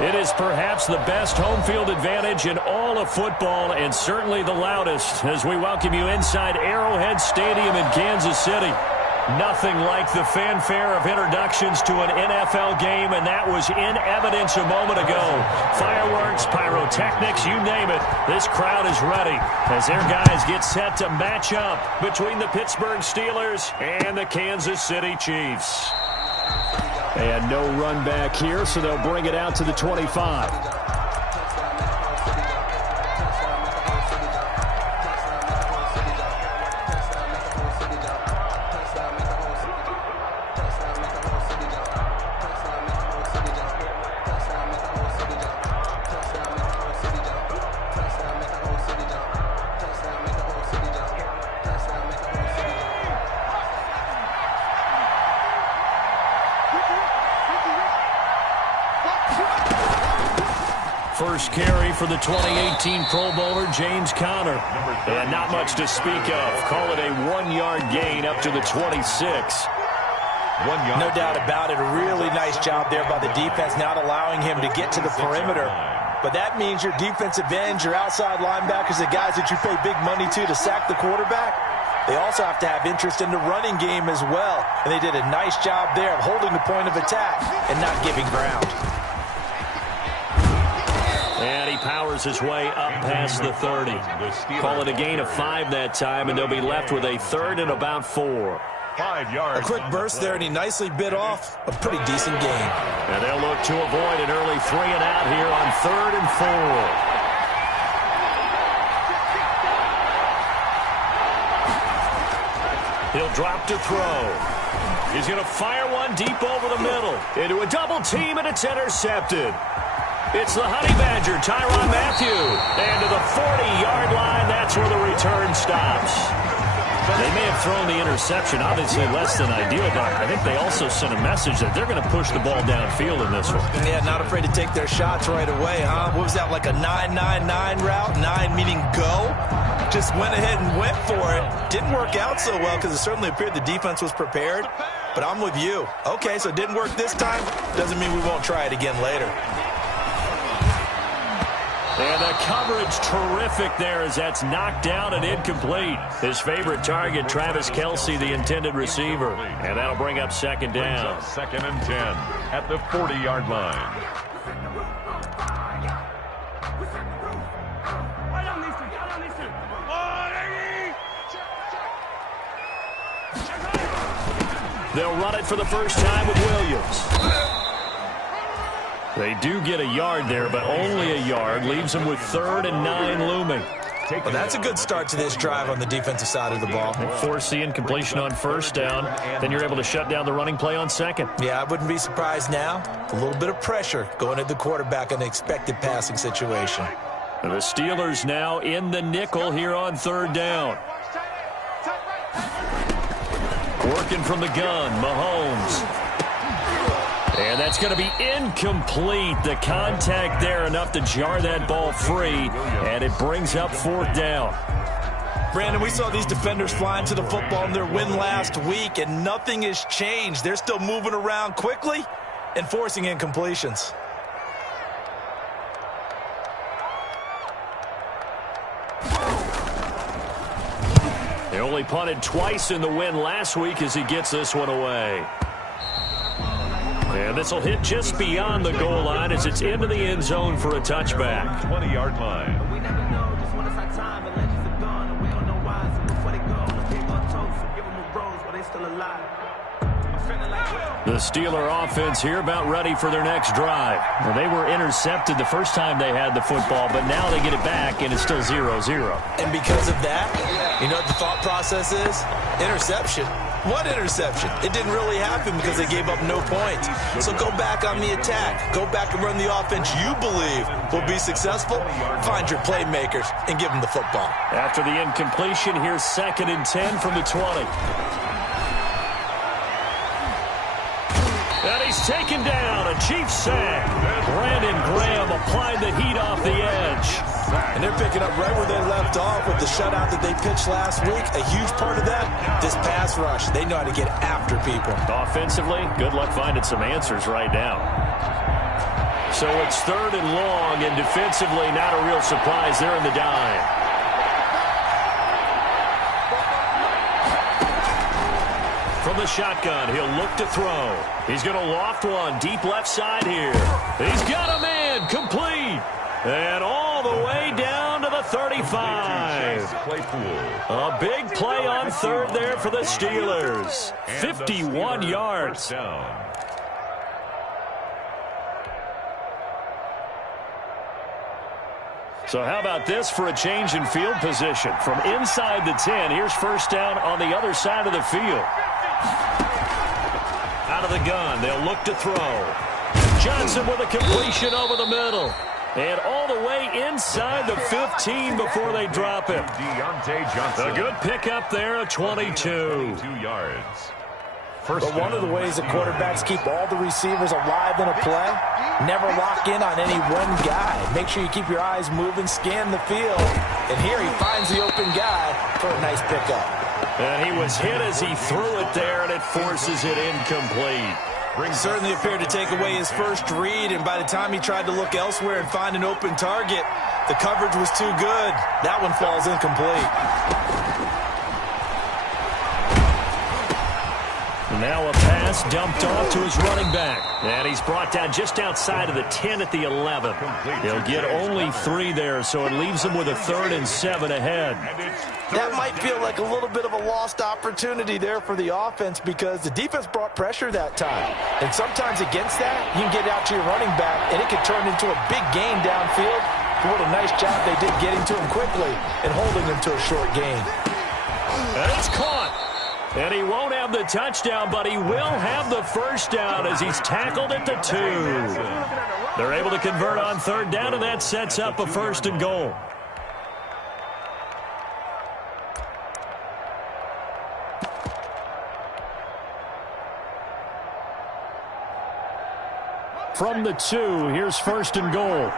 It is perhaps the best home field advantage in all of football and certainly the loudest as we welcome you inside Arrowhead Stadium in Kansas City. Nothing like the fanfare of introductions to an NFL game, and that was in evidence a moment ago. Fireworks, pyrotechnics, you name it. This crowd is ready as their guys get set to match up between the Pittsburgh Steelers and the Kansas City Chiefs. And no run back here, so they'll bring it out to the 25. First carry for the 2018 Pro Bowler, James Conner. And not much to speak of. Call it a 1-yard gain up to the 26. No doubt about it. A really nice job there by the defense, not allowing him to get to the perimeter. But that means your defensive ends, your outside linebackers, the guys that you pay big money to sack the quarterback, they also have to have interest in the running game as well. And they did a nice job there of holding the point of attack and not giving ground. And he powers his way up past the 30. Call it a gain of 5 that time, and they'll be left with a 3rd and about 4. 5 yards. A quick burst there, and he nicely bit off a pretty decent gain. And they'll look to avoid an early 3 and out here on 3rd and 4. He'll drop to throw. He's going to fire one deep over the middle. Into a double team, and it's intercepted. It's the Honey Badger, Tyrann Mathieu. And to the 40-yard line, that's where the return stops. They may have thrown the interception, obviously less than ideal, but I think they also sent a message that they're going to push the ball downfield in this one. Yeah, not afraid to take their shots right away, huh? What was that, like a 9-9-9 route? 9 meaning go? Just went ahead and went for it. Didn't work out so well because it certainly appeared the defense was prepared. But I'm with you. Okay, so it didn't work this time. Doesn't mean we won't try it again later. And the coverage terrific there as that's knocked down and incomplete. His favorite target, Travis Kelce, the intended receiver. And that'll bring up 2nd down. 2nd and 10 at the 40-yard line. They'll run it for the first time with Williams. They do get a yard there, but only a yard. Leaves them with 3rd and 9 looming. Well, that's a good start to this drive on the defensive side of the ball. Force the incompletion on 1st down. Then you're able to shut down the running play on 2nd. Yeah, I wouldn't be surprised now. A little bit of pressure going at the quarterback in an expected passing situation. And the Steelers now in the nickel here on 3rd down. Working from the gun, Mahomes. And that's going to be incomplete. The contact there enough to jar that ball free, and it brings up 4th down. Brandon, we saw these defenders flying to the football in their win last week, and nothing has changed. They're still moving around quickly and forcing incompletions. They only punted twice in the win last week as he gets this one away. And this will hit just beyond the goal line as it's into the end zone for a touchback. 20-yard line. The Steeler offense here about ready for their next drive. Well, they were intercepted the first time they had the football, but now they get it back, and it's still 0-0. And because of that, you know what the thought process is? Interception. What interception? It didn't really happen because they gave up no points. So go back on the attack. Go back and run the offense you believe will be successful. Find your playmakers and give them the football. After the incompletion, here's 2nd and 10 from the 20. And he's taken down. A Chiefs sack. Brandon Graham applied the heat off the edge. And they're picking up right where they left off with the shutout that they pitched last week. A huge part of that, this pass rush. They know how to get after people. Offensively, good luck finding some answers right now. So it's 3rd and long, and defensively not a real surprise there in the dime. From the shotgun, he'll look to throw. He's going to loft one deep left side here. He's got a man complete. And all the way down to the 35. A big play on 3rd there for the Steelers. 51 yards. So how about this for a change in field position? From inside the 10, here's 1st down on the other side of the field. Out of the gun, they'll look to throw. Johnson with a completion over the middle. And all the way inside the 15 before they drop him. A good pickup there at 22. 22 yards. But one of the ways the quarterbacks keep all the receivers alive in a play, never lock in on any one guy. Make sure you keep your eyes moving, scan the field. And here he finds the open guy for a nice pickup. And he was hit as he threw it there, and it forces it incomplete. Certainly appeared to take away his first read, and by the time he tried to look elsewhere and find an open target, the coverage was too good. That one falls incomplete. Now a pass dumped off to his running back. And he's brought down just outside of the 10 at the 11. He'll get only 3 there, so it leaves him with a 3rd and 7 ahead. That might feel like a little bit of a lost opportunity there for the offense because the defense brought pressure that time. And sometimes against that, you can get out to your running back, and it can turn into a big gain downfield. But what a nice job they did getting to him quickly and holding him to a short gain. And it's caught. And he won't have the touchdown, but he will have the 1st down as he's tackled at the 2. They're able to convert on 3rd down, and that sets up a 1st and goal. From the 2, here's 1st and goal.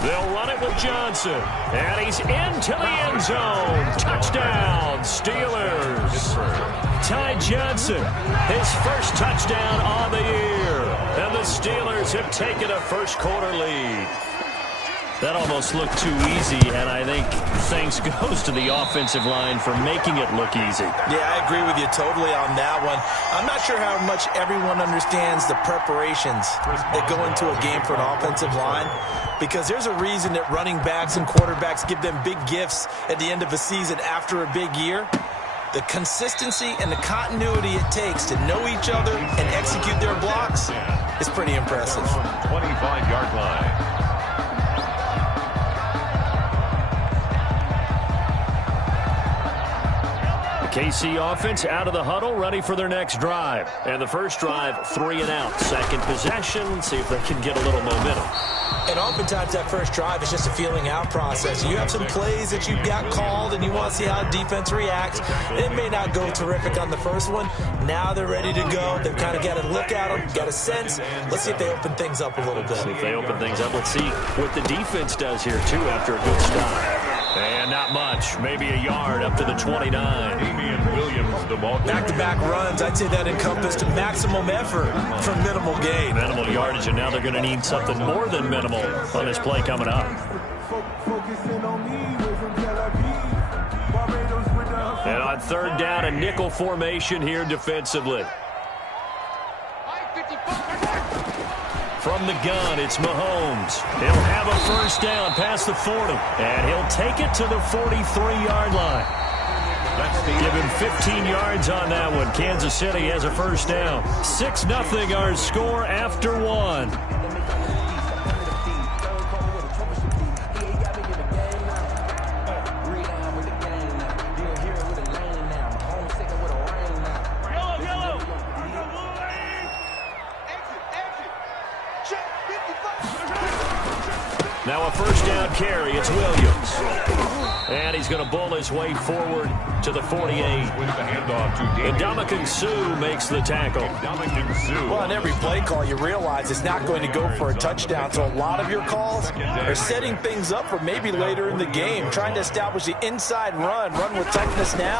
They'll run it with Johnson. And he's into the end zone. Touchdown, Steelers. Ty Johnson, his first touchdown on the year. And the Steelers have taken a first-quarter lead. That almost looked too easy, and I think thanks goes to the offensive line for making it look easy. Yeah, I agree with you totally on that one. I'm not sure how much everyone understands the preparations that go into a game for an offensive line, because there's a reason that running backs and quarterbacks give them big gifts at the end of a season after a big year. The consistency and the continuity it takes to know each other and execute their blocks is pretty impressive. 25-yard line. KC offense out of the huddle, ready for their next drive. And the first drive, 3 and out. Second possession, see if they can get a little momentum. And oftentimes that first drive is just a feeling out process. You have some plays that you've got called and you want to see how defense reacts. It may not go terrific on the first one. Now they're ready to go. They've kind of got to look at them, got a sense. Let's see if they open things up a little bit. See if they open things up. Let's see what the defense does here, too, after a good stop. And not much. Maybe a yard up to the 29. Damian Williams, the ball. Back-to-back runs, I'd say that encompassed maximum effort for minimal gain. Minimal yardage, and now they're going to need something more than minimal on this play coming up. And on third down, a nickel formation here defensively. From the gun, it's Mahomes. He'll have a first down past the 40, and he'll take it to the 43-yard line. Give him 15 yards on that one. Kansas City has a first down. 6-0 our score after one. Now a first down carry. It's Williams. And he's going to bull his way forward to the 48. With the handoff to Ndamukong Suh makes the tackle. Well, on every play call, you realize it's not going to go for a touchdown. So a lot of your calls are setting things up for maybe later in the game, trying to establish the inside run with toughness now,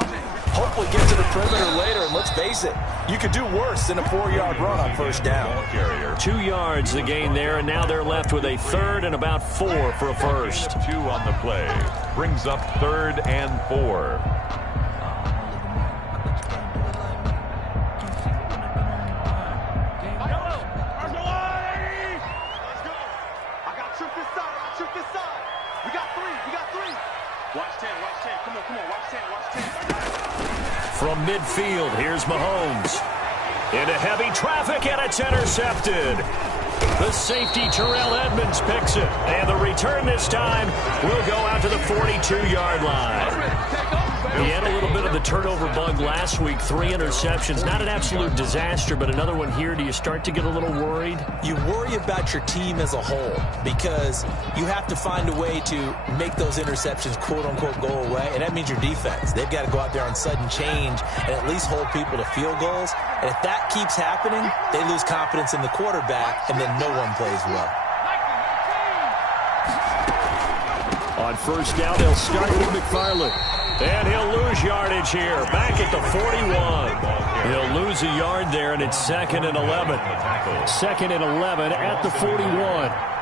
hopefully get to the perimeter later. And let's face it, you could do worse than a 4-yard run on first down. 2 yards the gain there, and now they're left with a third and about 4 for a first. 2 on the play. Brings up 3rd and 4. From midfield, here's Mahomes. Into heavy traffic, and it's intercepted. The safety, Terrell Edmonds, picks it. And the return this time will go out to the 42-yard line. He had a little bit of the turnover bug last week, 3 interceptions. Not an absolute disaster, but another one here. Do you start to get a little worried? You worry about your team as a whole because you have to find a way to make those interceptions, quote-unquote, go away, and that means your defense. They've got to go out there on sudden change and at least hold people to field goals. And if that keeps happening, they lose confidence in the quarterback, and then no one plays well. On first down, they'll start with McFarland. And he'll lose yardage here. Back at the 41. He'll lose a yard there, and it's 2nd and 11. 2nd and 11 at the 41.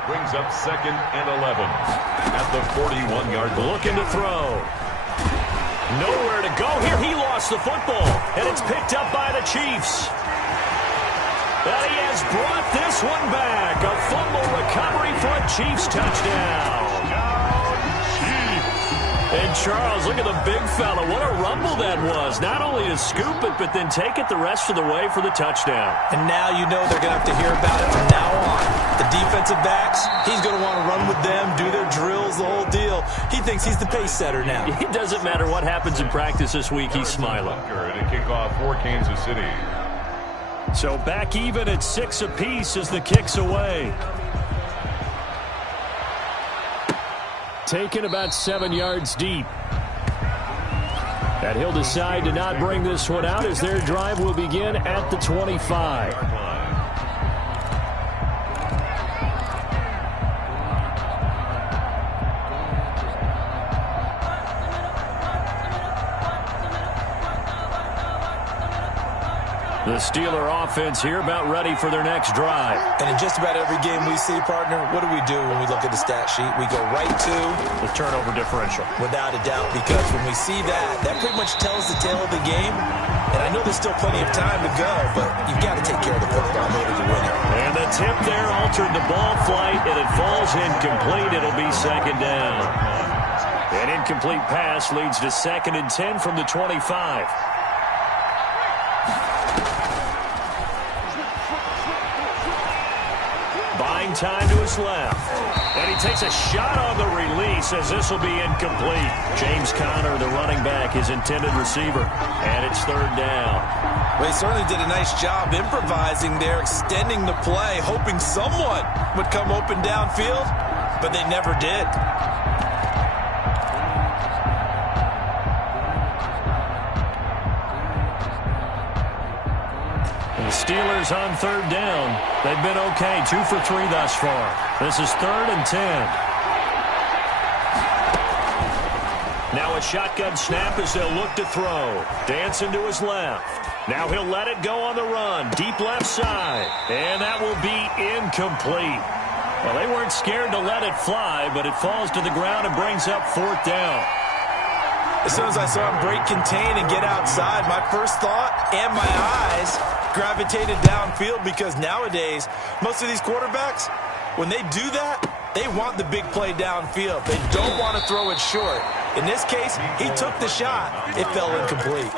Brings up 2nd and 11 at the 41-yard line. Looking to throw. Nowhere to go here. He lost the football, and it's picked up by the Chiefs. And he has brought this one back. A fumble recovery for a Chiefs touchdown. And Charles, look at the big fella. What a rumble that was. Not only to scoop it, but then take it the rest of the way for the touchdown. And now you know they're going to have to hear about it from now on. The defensive backs, he's going to want to run with them, do their drills, the whole deal. He thinks he's the pace setter now. It doesn't matter what happens in practice this week. He's smiling. To kick off for Kansas City. So back even at 6 apiece as the kick's away. Taken about 7 yards deep. And he'll decide to not bring this one out as their drive will begin at the 25. The Steeler offense here about ready for their next drive. And in just about every game we see, partner, what do we do when we look at the stat sheet? We go right to the turnover differential. Without a doubt, because when we see that, that pretty much tells the tale of the game. And I know there's still plenty of time to go, but you've got to take care of the football in order to win it. And the tip there altered the ball flight, and it falls incomplete. It'll be 2nd down. An incomplete pass leads to 2nd and 10 from the 25. Buying time to his left. And he takes a shot on the release as this will be incomplete. James Conner, the running back, his intended receiver. And it's 3rd down. Well, he certainly did a nice job improvising there, extending the play, hoping someone would come open downfield, but they never did. The Steelers on 3rd down. They've been okay, 2 for 3 thus far. This is 3rd and 10. Now a shotgun snap as they'll look to throw. Dancing to his left. Now he'll let it go on the run. Deep left side. And that will be incomplete. Well, they weren't scared to let it fly, but it falls to the ground and brings up 4th down. As soon as I saw him break contain and get outside, my first thought and my eyes gravitated downfield, because nowadays, most of these quarterbacks, when they do that, they want the big play downfield. They don't want to throw it short. In this case, he took the shot. It fell incomplete.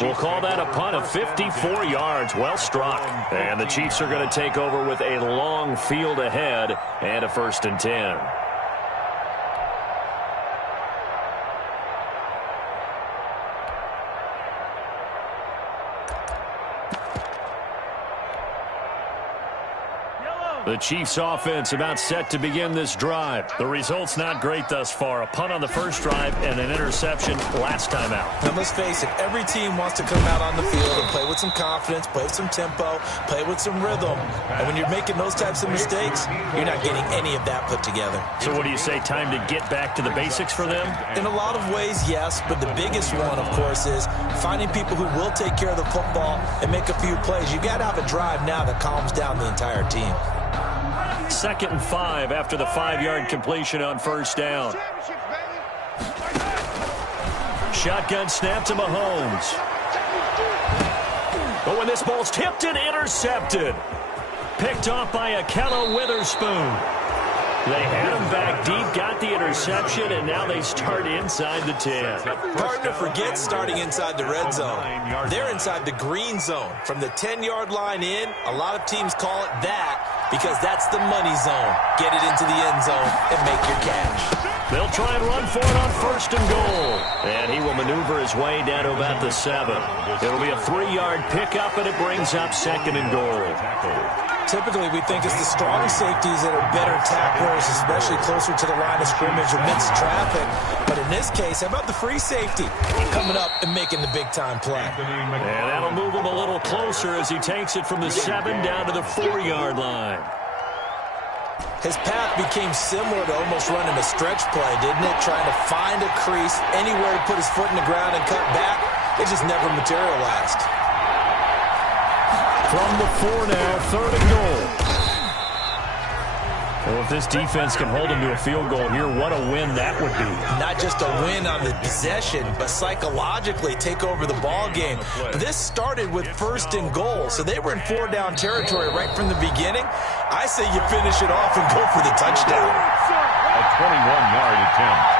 We'll call that a punt of 54 yards. Well struck. And the Chiefs are going to take over with a long field ahead and a 1st and 10. The Chiefs offense about set to begin this drive. The result's not great thus far. A punt on the first drive and an interception last time out. Now let's face it, every team wants to come out on the field and play with some confidence, play with some tempo, play with some rhythm. And when you're making those types of mistakes, you're not getting any of that put together. So what do you say, time to get back to the basics for them? In a lot of ways, yes, but the biggest one, of course, is finding people who will take care of the football and make a few plays. You've got to have a drive now that calms down the entire team. 2nd and 5 after the 5-yard completion on first down. Shotgun snap to Mahomes. But when this ball's tipped and intercepted. Picked off by Akello Witherspoon. They had him back deep, got the interception, and now they start inside the 10. Hard to forget starting inside the red zone. They're inside the green zone. From the 10-yard line in, a lot of teams call it that because that's the money zone. Get it into the end zone and make your cash. They'll try and run for it on 1st and goal. And he will maneuver his way down to about the 7. It'll be a 3-yard pickup, and it brings up 2nd and goal. Typically, we think it's the strong safeties that are better tacklers, especially closer to the line of scrimmage amidst traffic. But in this case, how about the free safety coming up and making the big-time play? And that'll move him a little closer as he takes it from the 7 down to the 4-yard line. His path became similar to almost running a stretch play, didn't it? Trying to find a crease, anywhere to put his foot in the ground and cut back. It just never materialized. From the 4 now, 3rd and goal. Well, if this defense can hold him to a field goal here, what a win that would be. Not just a win on the possession, but psychologically take over the ball game. But this started with 1st and goal, so they were in 4-down territory right from the beginning. I say you finish it off and go for the touchdown. A 21-yard attempt.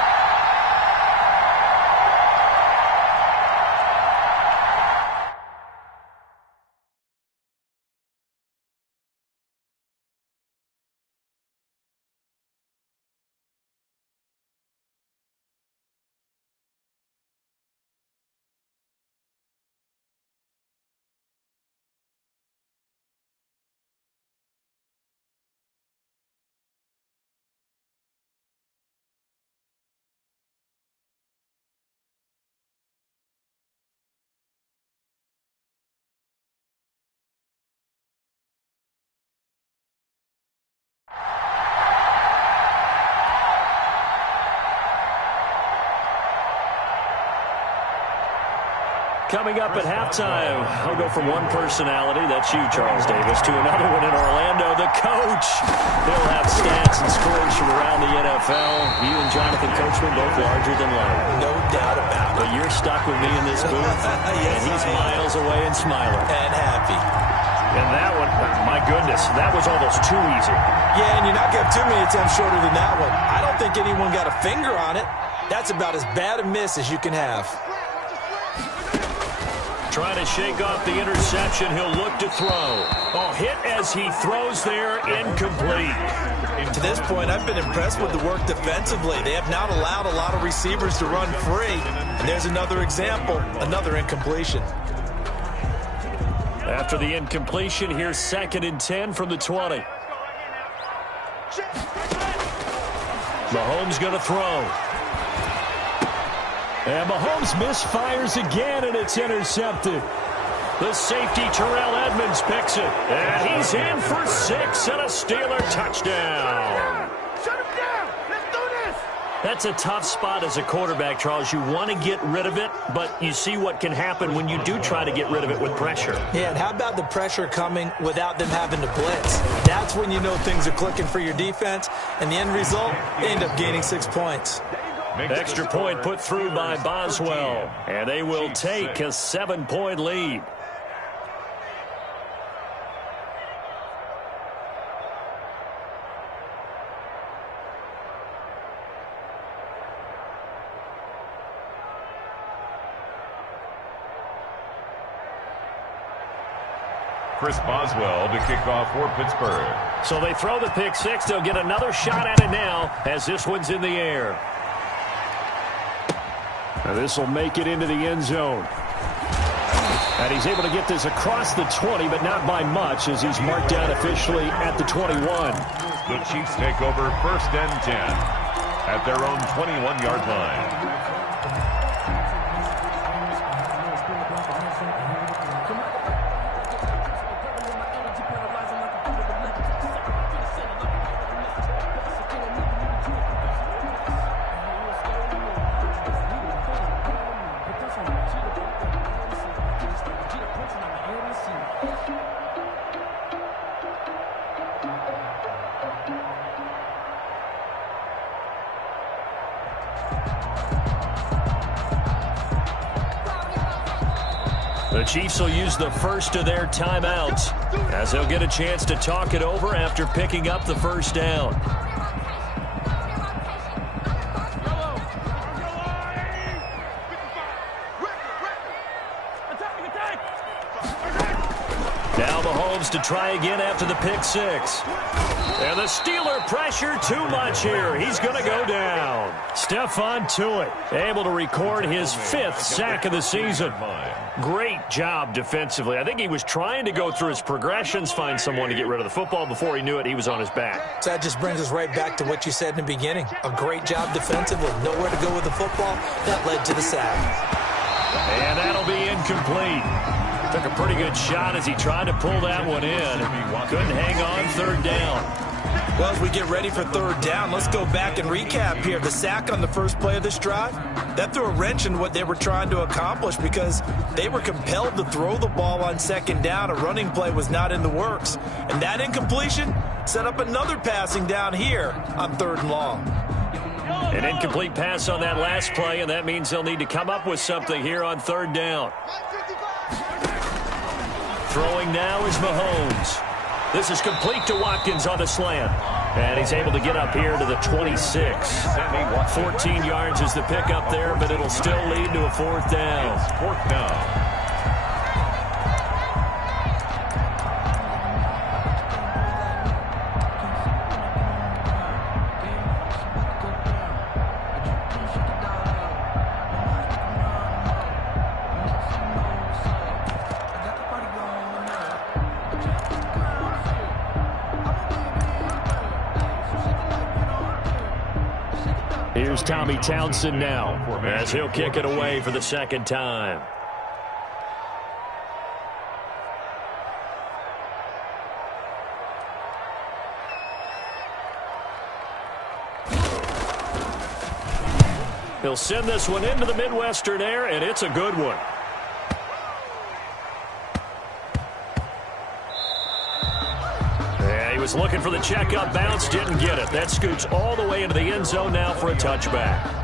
Coming up at halftime, I'll go from one personality, that's you, Charles Davis, to another one in Orlando, the coach. He'll have stats and scores from around the NFL. You and Jonathan Coachman both larger than life. No doubt about it. But you're stuck with me in this booth, yes, and he's miles away and smiling. And happy. And that one, my goodness, that was almost too easy. Yeah, and you're not going to have too many attempts shorter than that one. I don't think anyone got a finger on it. That's about as bad a miss as you can have. Trying to shake off the interception. He'll look to throw. Oh, hit as he throws there, incomplete. To this point, I've been impressed with the work defensively. They have not allowed a lot of receivers to run free. And there's another example, another incompletion. After the incompletion, here's 2nd and 10 from the 20. Mahomes going to throw. And Mahomes misfires again, and it's intercepted. The safety, Terrell Edmonds, picks it. And he's in for 6 and a Steeler touchdown. Shut him down. Let's do this. That's a tough spot as a quarterback, Charles. You want to get rid of it, but you see what can happen when you do try to get rid of it with pressure. Yeah, and how about the pressure coming without them having to blitz? That's when you know things are clicking for your defense, and the end result, they end up gaining 6 points. Extra point put through by Boswell, and they will take a 7-point lead. Chris Boswell to kick off for Pittsburgh. So they throw the pick six. They'll get another shot at it now as this one's in the air. Now this will make it into the end zone. And he's able to get this across the 20, but not by much, as he's marked down officially at the 21. The Chiefs take over 1st and 10 at their own 21-yard line. The Chiefs will use the first of their timeouts as they'll get a chance to talk it over after picking up the first down. Now Mahomes to try again after the pick six. And the Steeler pressure too much here. He's going to go down. Stephon Tuitt able to record his 5th sack of the season. Great job defensively. I think he was trying to go through his progressions, find someone to get rid of the football. Before he knew it, he was on his back. So that just brings us right back to what you said in the beginning. A great job defensively. Nowhere to go with the football. That led to the sack. And that'll be incomplete. Took a pretty good shot as he tried to pull that one in. Couldn't hang on 3rd down. Well, as we get ready for 3rd down, let's go back and recap here. The sack on the first play of this drive, that threw a wrench in what they were trying to accomplish because they were compelled to throw the ball on 2nd down. A running play was not in the works. And that incompletion set up another passing down here on 3rd and long. An incomplete pass on that last play, and that means they'll need to come up with something here on 3rd down. Throwing now is Mahomes. This is complete to Watkins on the slant. And he's able to get up here to the 26. 14 yards is the pickup there, but it'll still lead to a 4th down. 4th down. Here's Tommy Townsend now as he'll kick it away for the 2nd time. He'll send this one into the Midwestern air, and it's a good one. Yeah, he was looking for the checkup bounce, didn't get it. That scoots all the way into the end zone now for a touchback.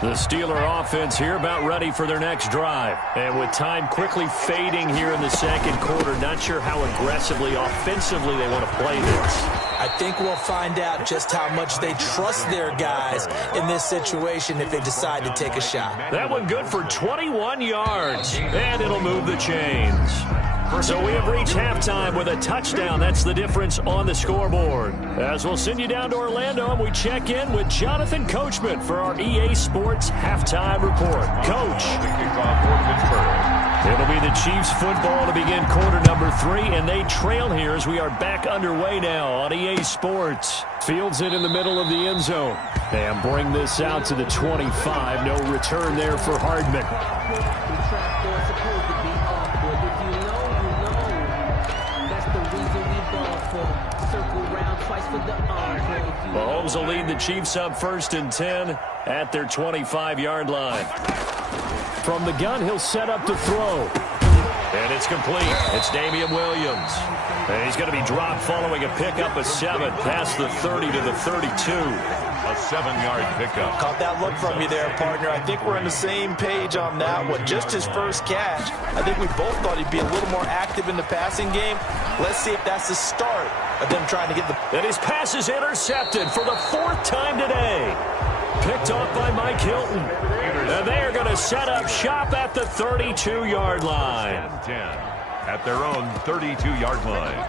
The Steeler offense here about ready for their next drive. And with time quickly fading here in the 2nd quarter, not sure how aggressively, offensively they want to play this. I think we'll find out just how much they trust their guys in this situation if they decide to take a shot. That one good for 21 yards. And it'll move the chains. So we have reached halftime with a touchdown. That's the difference on the scoreboard. As we'll send you down to Orlando and we check in with Jonathan Coachman for our EA Sports Halftime Report. Coach. It'll be the Chiefs football to begin quarter number 3, and they trail here as we are back underway now on EA Sports. Fields it in the middle of the end zone. And bring this out to the 25. No return there for Hardman. Mahomes will lead the Chiefs up 1st and 10 at their 25-yard line. From the gun, he'll set up to throw. And it's complete. It's Damian Williams. And he's going to be dropped following a pickup of 7 past the 30 to the 32. A 7-yard pickup. Caught that look from you there, partner. I think we're on the same page on that one. Just his first catch. I think we both thought he'd be a little more active in the passing game. Let's see if that's the start of them trying to get the... And his pass is intercepted for the 4th time today. Picked off by Mike Hilton. And they are going to set up shop at the 32-yard line. 10 at their own 32-yard line.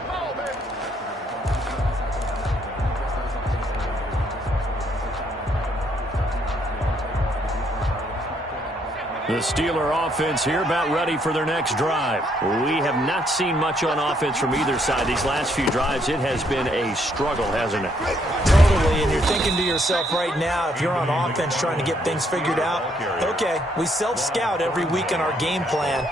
The Steeler offense here about ready for their next drive. We have not seen much on offense from either side. These last few drives, it has been a struggle, hasn't it? Totally, and you're thinking to yourself right now, if you're on offense trying to get things figured out, okay, we self-scout every week on our game plan.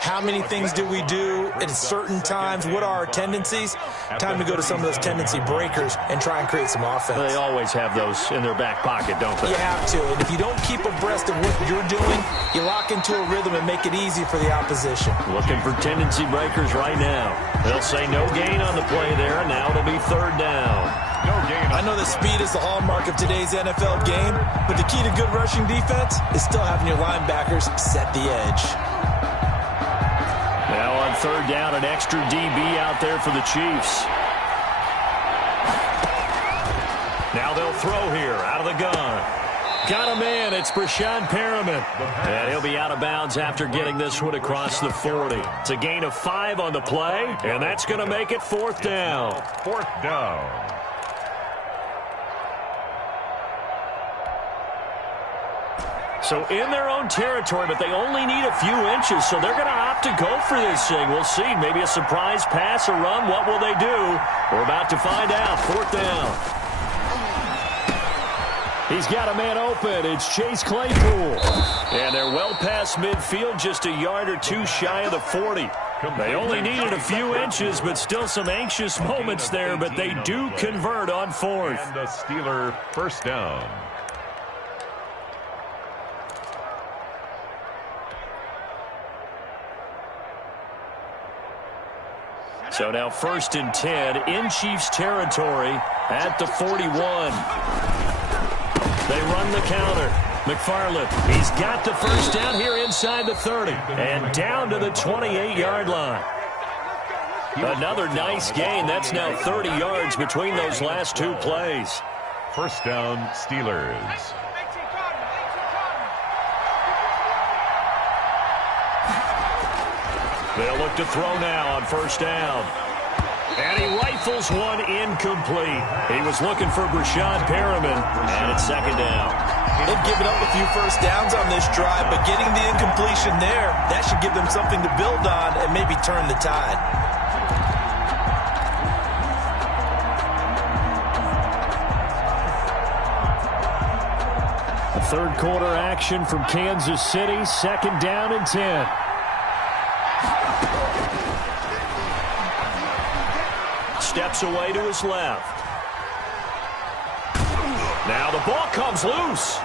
How many things do we do at certain times? What are our tendencies? Time to go to some of those tendency breakers and try and create some offense. They always have those in their back pocket, don't they? You have to, and if you don't keep abreast of what you're doing, you lock into a rhythm and make it easy for the opposition. Looking for tendency breakers right now. They'll say no gain on the play there, and now it'll be third down. No gain. I know that speed is the hallmark of today's NFL game, but the key to good rushing defense is still having your linebackers set the edge. Now on third down, an extra DB out there for the Chiefs. Now they'll throw here out of the gun. Got a man. It's Brashad Perriman. And he'll be out of bounds after getting this one across the 40. It's a gain of 5 on the play, and that's going to make it fourth down. Fourth down. So in their own territory, but they only need a few inches, so they're going to opt to go for this thing. We'll see. Maybe a surprise pass or run. What will they do? We're about to find out. Fourth down. He's got a man open. It's Chase Claypool. And they're well past midfield, just a yard or two shy of the 40. They only needed a few inches, but still some anxious moments there, but they do convert on fourth. And the Steeler first down. So now first and 10 in Chiefs territory at the 41. They run the counter. McFarland, he's got the first down here inside the 30 and down to the 28-yard line. Another nice gain. That's now 30 yards between those last two plays. First down, Steelers. They'll look to throw now on first down. And he rifles one incomplete. He was looking for Brashad Perriman, and it's second down. They've given up a few first downs on this drive, but getting the incompletion there, that should give them something to build on and maybe turn the tide. A third quarter action from Kansas City, second down and 10. Steps away to his left. Now the ball comes loose.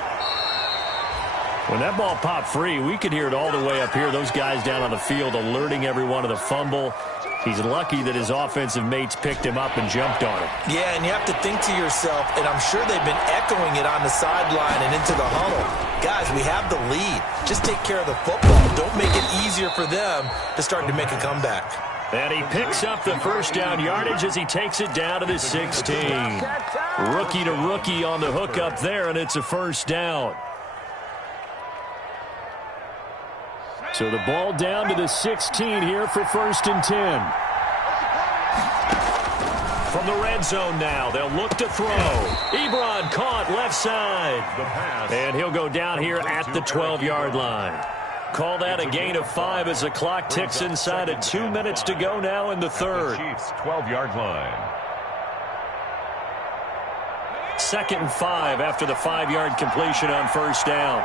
When that ball popped free, we could hear it all the way up here. Those guys down on the field alerting everyone of the fumble. He's lucky that his offensive mates picked him up and jumped on him. Yeah, and you have to think to yourself, and I'm sure they've been echoing it on the sideline and into the huddle. Guys, we have the lead. Just take care of the football. Don't make it easier for them to start to make a comeback. And he picks up the first down yardage as he takes it down to the 16. Rookie to rookie on the hook up there, and it's a first down. So the ball down to the 16 here for first and 10. From the red zone now, they'll look to throw. Ebron caught left side. And he'll go down here at the 12-yard line. Call that a gain of 5 as the clock ticks inside of 2 minutes to go now in the third. Chiefs 12-yard line. Second and 5 after the 5-yard completion on first down.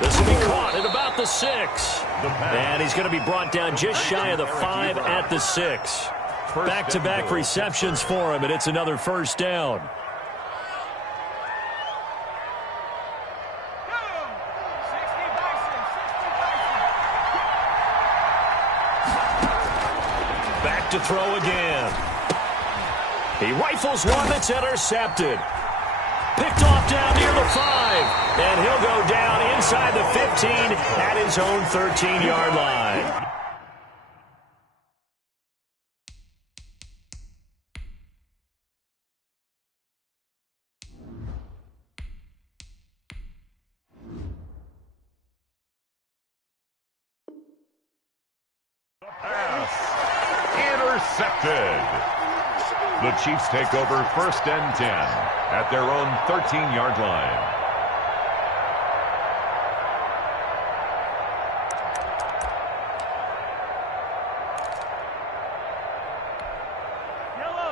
This will be caught at about the 6. And he's going to be brought down just shy of the 5 at the 6. Back-to-back receptions for him, and it's another first down. Back to throw again. He rifles one that's intercepted. Picked off down near the 5, and he'll go down inside the 15 at his own 13-yard line. Pass intercepted. The Chiefs take over 1st and 10 at their own 13-yard line.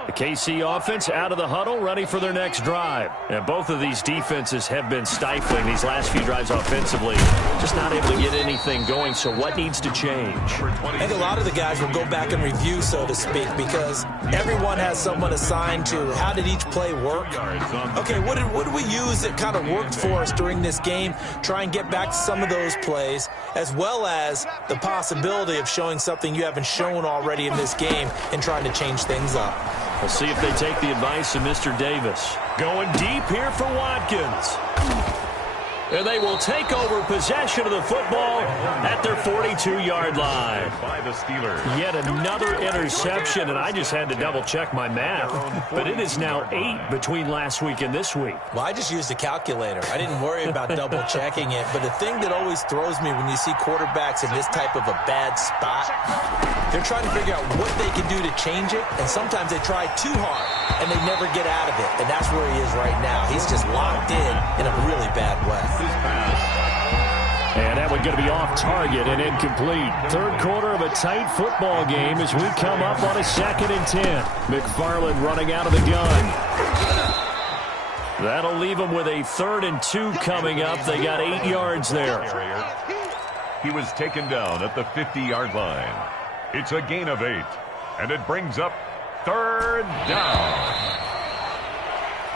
The KC offense out of the huddle, ready for their next drive. And both of these defenses have been stifling these last few drives offensively. Just not able to get anything going, so what needs to change? I think a lot of the guys will go back and review, so to speak, because everyone has someone assigned to how did each play work. Okay, what did we use that kind of worked for us during this game? Try and get back to some of those plays, as well as the possibility of showing something you haven't shown already in this game and trying to change things up. We'll see if they take the advice of Mr. Davis. Going deep here for Watkins. And they will take over possession of the football at their 42-yard line. By the Steelers. Yet another interception, and I just had to double-check my math. But it is now 8 between last week and this week. Well, I just used a calculator. I didn't worry about double-checking it. But the thing that always throws me when you see quarterbacks in this type of a bad spot, they're trying to figure out what they can do to change it. And sometimes they try too hard, and they never get out of it. And that's where he is right now. He's just locked in a really bad way. And that one going to be off target and incomplete. Third quarter of a tight football game as we come up on a 2nd and 10. McFarland running out of the gun. That'll leave them with a 3rd and 2 coming up. They got 8 yards there. He was taken down at the 50-yard line. It's a gain of 8, and it brings up 3rd down.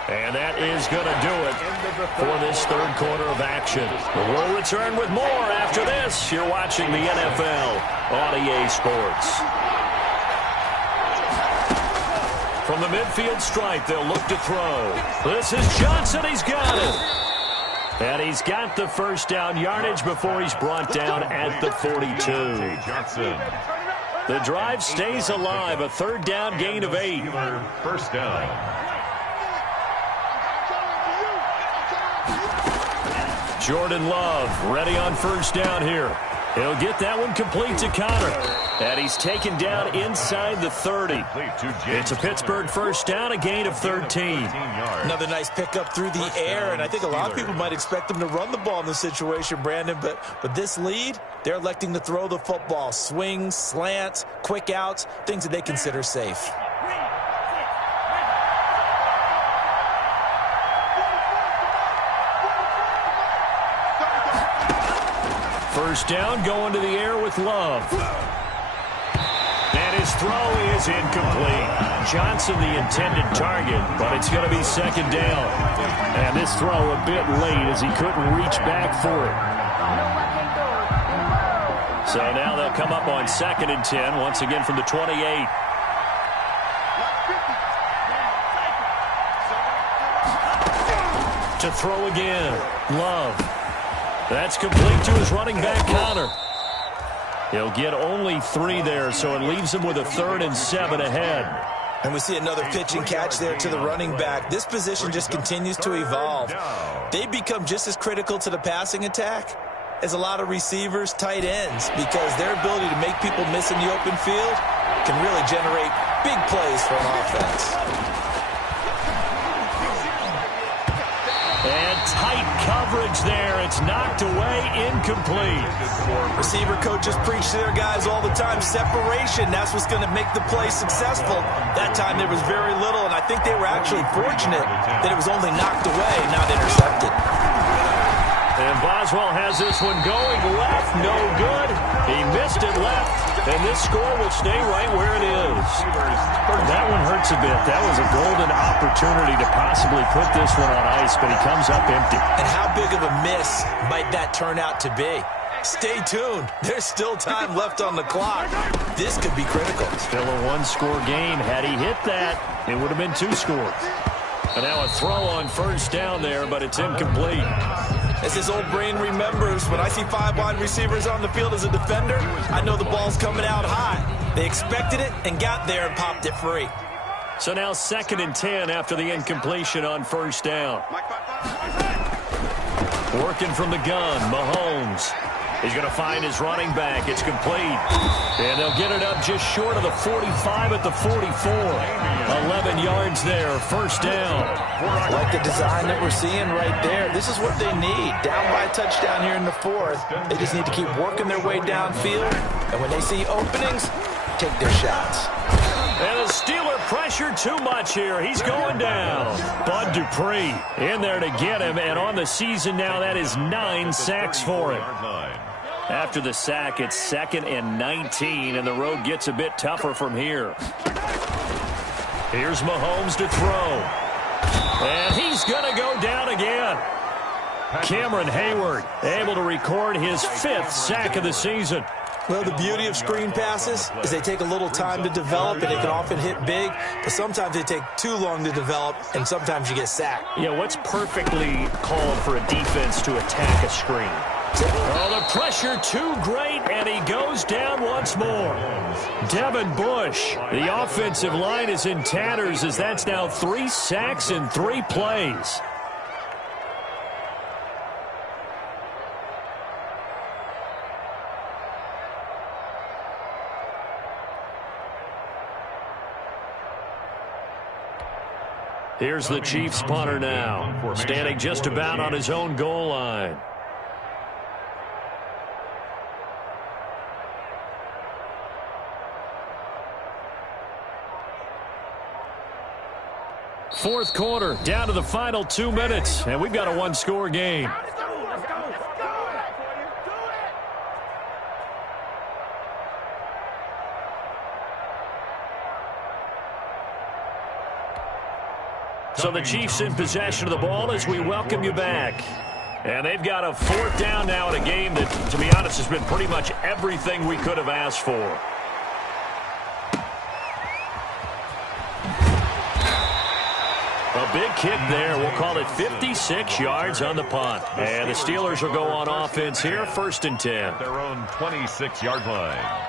And that is going to do it for this third quarter of action. We'll return with more after this. You're watching the NFL on EA Sports. From the midfield stripe, they'll look to throw. This is Johnson. He's got it. And he's got the first down yardage before he's brought down at the 42. Johnson. The drive stays alive. A 3rd down gain of 8. First down. Jordan Love ready on first down here. He'll get that one complete to Connor. And he's taken down inside the 30. It's a Pittsburgh first down, a gain of 13. Another nice pickup through the air, and I think a lot of people might expect them to run the ball in this situation, Brandon, but this lead, they're electing to throw the football. Swings, slants, quick outs, things that they consider safe. First down, going to the air with Love. And his throw is incomplete. Johnson the intended target, but it's going to be 2nd down. And this throw a bit late as he couldn't reach back for it. So now they'll come up on 2nd and 10, once again from the 28. To throw again, Love. That's complete to his running back, Connor. He'll get only 3 there, so it leaves him with a 3rd and 7 ahead. And we see another pitch and catch there to the running back. This position just continues to evolve. They become just as critical to the passing attack as a lot of receivers, tight ends, because their ability to make people miss in the open field can really generate big plays for an offense. And tight coverage there. It's knocked away, incomplete. Receiver coaches preach to their guys all the time. Separation, that's what's going to make the play successful. That time there was very little, and I think they were actually fortunate that it was only knocked away, not intercepted. And Boswell has this one going left, no good. He missed it left, and this score will stay right where it is. That one hurts a bit. That was a golden opportunity to possibly put this one on ice, but he comes up empty. And how big of a miss might that turn out to be? Stay tuned. There's still time left on the clock. This could be critical. Still a 1-score game. Had he hit that, it would have been 2 scores. And now a throw on first down there, but it's incomplete. As his old brain remembers, when I see 5 wide receivers on the field as a defender, I know the ball's coming out high. They expected it and got there and popped it free. So now 2nd and 10 after the incompletion on first down. Working from the gun, Mahomes. He's going to find his running back. It's complete. And they'll get it up just short of the 45 at the 44. 11 yards there, first down. Like the design that we're seeing right there. This is what they need. Down by a touchdown here in the fourth. They just need to keep working their way downfield. And when they see openings, take their shots. And the Steeler pressure too much here. He's going down. Bud Dupree in there to get him. And on the season now, that is 9 sacks for him. After the sack, it's 2nd and 19, and the road gets a bit tougher from here. Here's Mahomes to throw. And he's going to go down again. Cameron Hayward able to record his 5th sack of the season. Well, the beauty of screen passes is they take a little time to develop, and it can often hit big, but sometimes they take too long to develop, and sometimes you get sacked. Yeah, what's perfectly called for a defense to attack a screen? Oh, the pressure too great, and he goes down once more. Devin Bush, the offensive line is in tatters as that's now 3 sacks in 3 plays. Here's the Chiefs punter now, standing just about on his own goal line. Fourth quarter, down to the final 2 minutes, and we've got a 1-score game. So the Chiefs in possession of the ball as we welcome you back. And they've got a 4th down now in a game that, to be honest, has been pretty much everything we could have asked for. A big kick there. We'll call it 56 yards on the punt. And the Steelers will go on offense here, 1st and 10. Their own 26-yard line.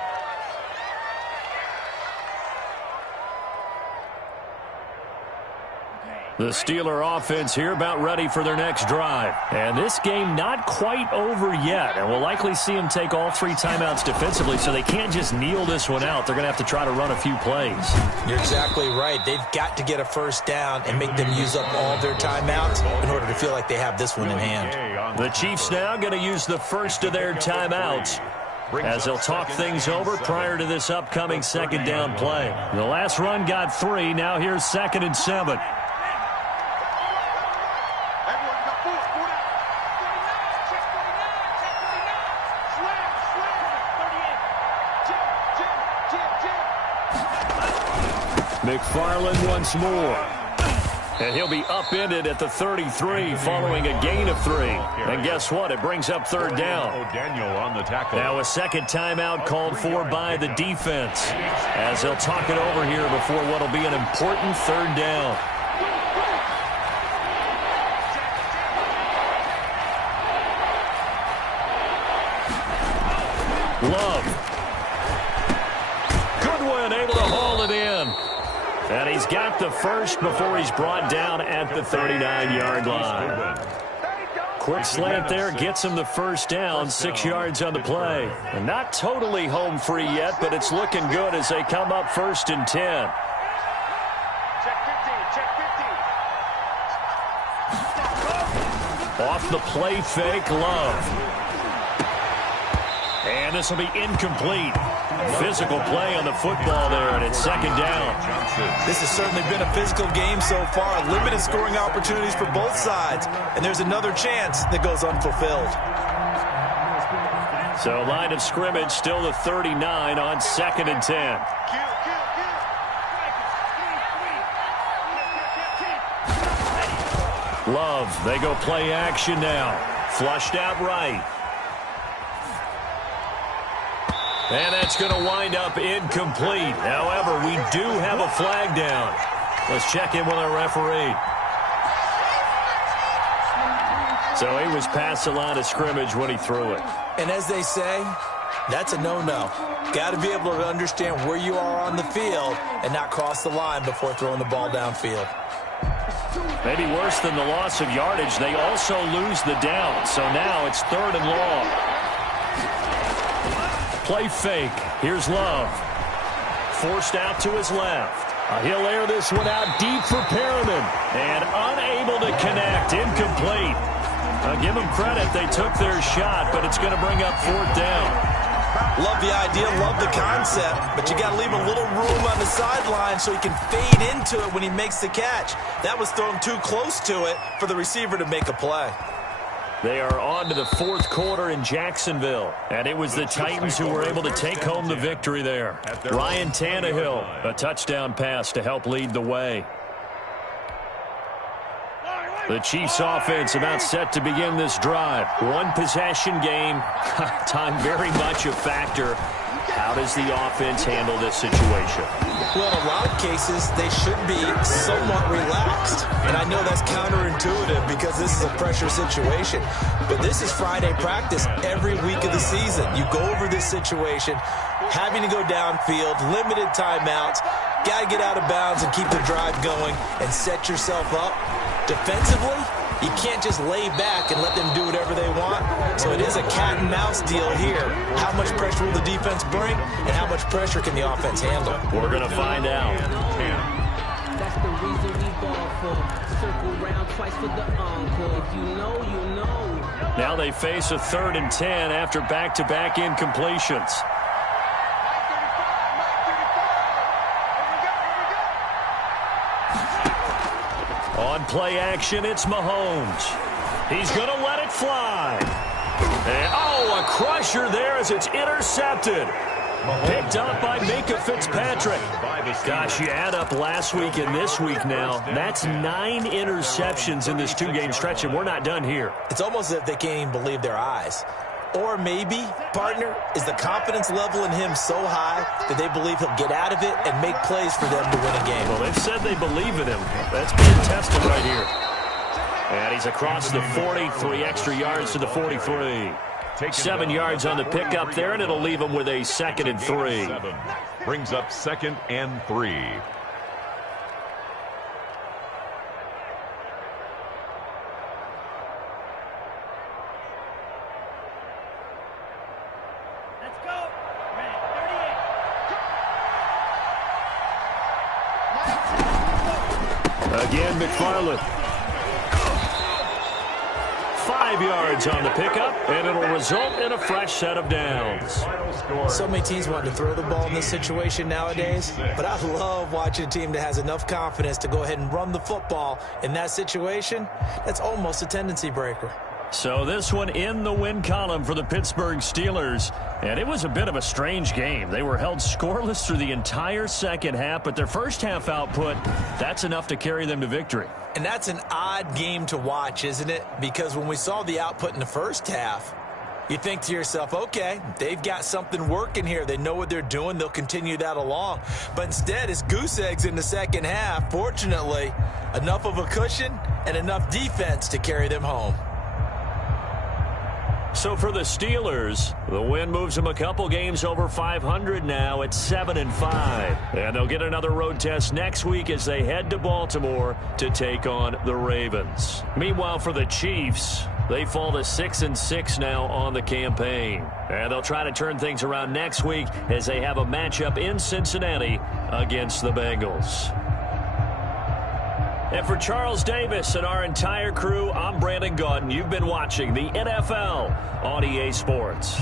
The Steeler offense here about ready for their next drive. And this game not quite over yet. And we'll likely see them take all 3 timeouts defensively, so they can't just kneel this one out. They're going to have to try to run a few plays. You're exactly right. They've got to get a 1st down and make them use up all their timeouts in order to feel like they have this one in hand. The Chiefs now going to use the first of their timeouts as they'll talk things over prior to this upcoming 2nd down play. The last run got 3. Now here's 2nd and 7. McFarland once more. And he'll be upended at the 33 following a gain of 3. And guess what? It brings up 3rd down. Daniel on the tackle. Now a 2nd timeout called for by the defense as they'll talk it over here before what will be an important 3rd down. Love. Goodwin able to haul it in. And he's got the first before he's brought down at the 39-yard line. Quick slant there gets him the 1st down, 6 yards on the play. And not totally home free yet, but it's looking good as they come up 1st and 10. Off the play fake, Love. And this will be incomplete. Physical play on the football there, and it's 2nd down. This has certainly been a physical game so far. Limited scoring opportunities for both sides. And there's another chance that goes unfulfilled. So line of scrimmage still the 39 on 2nd and 10. Love, they go play action now. Flushed out right. And that's going to wind up incomplete. However, we do have a flag down. Let's check in with our referee. So he was past the line of scrimmage when he threw it. And as they say, that's a no-no. Got to be able to understand where you are on the field and not cross the line before throwing the ball downfield. Maybe worse than the loss of yardage, they also lose the down. So now it's 3rd and long. play fake. Here's Love. Forced out to his left. He'll air this one out deep for Perriman. And unable to connect. Incomplete. Give them credit. They took their shot, but it's going to bring up 4th down. Love the idea, love the concept, but you got to leave a little room on the sideline so he can fade into it when he makes the catch. That was thrown too close to it for the receiver to make a play. They are on to the 4th quarter in Jacksonville, and it was the Titans who were able to take home the victory there. Ryan Tannehill, a touchdown pass to help lead the way. The Chiefs offense about set to begin this drive. One possession game. Time very much a factor. How does the offense handle this situation? Well, in a lot of cases, they should be somewhat relaxed. And I know that's counterintuitive because this is a pressure situation. But this is Friday practice every week of the season. You go over this situation, having to go downfield, limited timeouts, got to get out of bounds and keep the drive going and set yourself up. Defensively, you can't just lay back and let them do whatever they want. So it is a cat and mouse deal here. How much pressure will the defense bring, and how much pressure can the offense handle? We're going to find out. That's the reason we ball for. Circle round twice for the encore. If you know, you know. Now they face a 3rd and 10 after back-to-back incompletions. On play action, it's Mahomes. He's going to let it fly. And, a crusher there as it's intercepted. Picked up by Minkah Fitzpatrick. Gosh, you add up last week and this week now. That's 9 interceptions in this 2-game stretch, and we're not done here. It's almost as if they can't even believe their eyes. Or maybe, partner, is the confidence level in him so high that they believe he'll get out of it and make plays for them to win a game. Well, they've said they believe in him. That's being tested right here. And he's across the 40, 3 extra yards to the 43. 7 yards on the pickup there, and it'll leave him with a 2nd and 3. Brings up 2nd and 3. Again, McFarland. 5 yards on the pickup, and it'll result in a fresh set of downs. So many teams want to throw the ball in this situation nowadays, but I love watching a team that has enough confidence to go ahead and run the football in that situation. That's almost a tendency breaker. So this one in the win column for the Pittsburgh Steelers. And it was a bit of a strange game. They were held scoreless through the entire second half, but their first half output, that's enough to carry them to victory. And that's an odd game to watch, isn't it? Because when we saw the output in the first half, you think to yourself, okay, they've got something working here. They know what they're doing. They'll continue that along. But instead, it's goose eggs in the second half. Fortunately, enough of a cushion and enough defense to carry them home. So for the Steelers, the win moves them a couple games over 500 now at 7-5. And they'll get another road test next week as they head to Baltimore to take on the Ravens. Meanwhile, for the Chiefs, they fall to 6-6 now on the campaign. And they'll try to turn things around next week as they have a matchup in Cincinnati against the Bengals. And for Charles Davis and our entire crew, I'm Brandon Gaudin. You've been watching the NFL on EA Sports.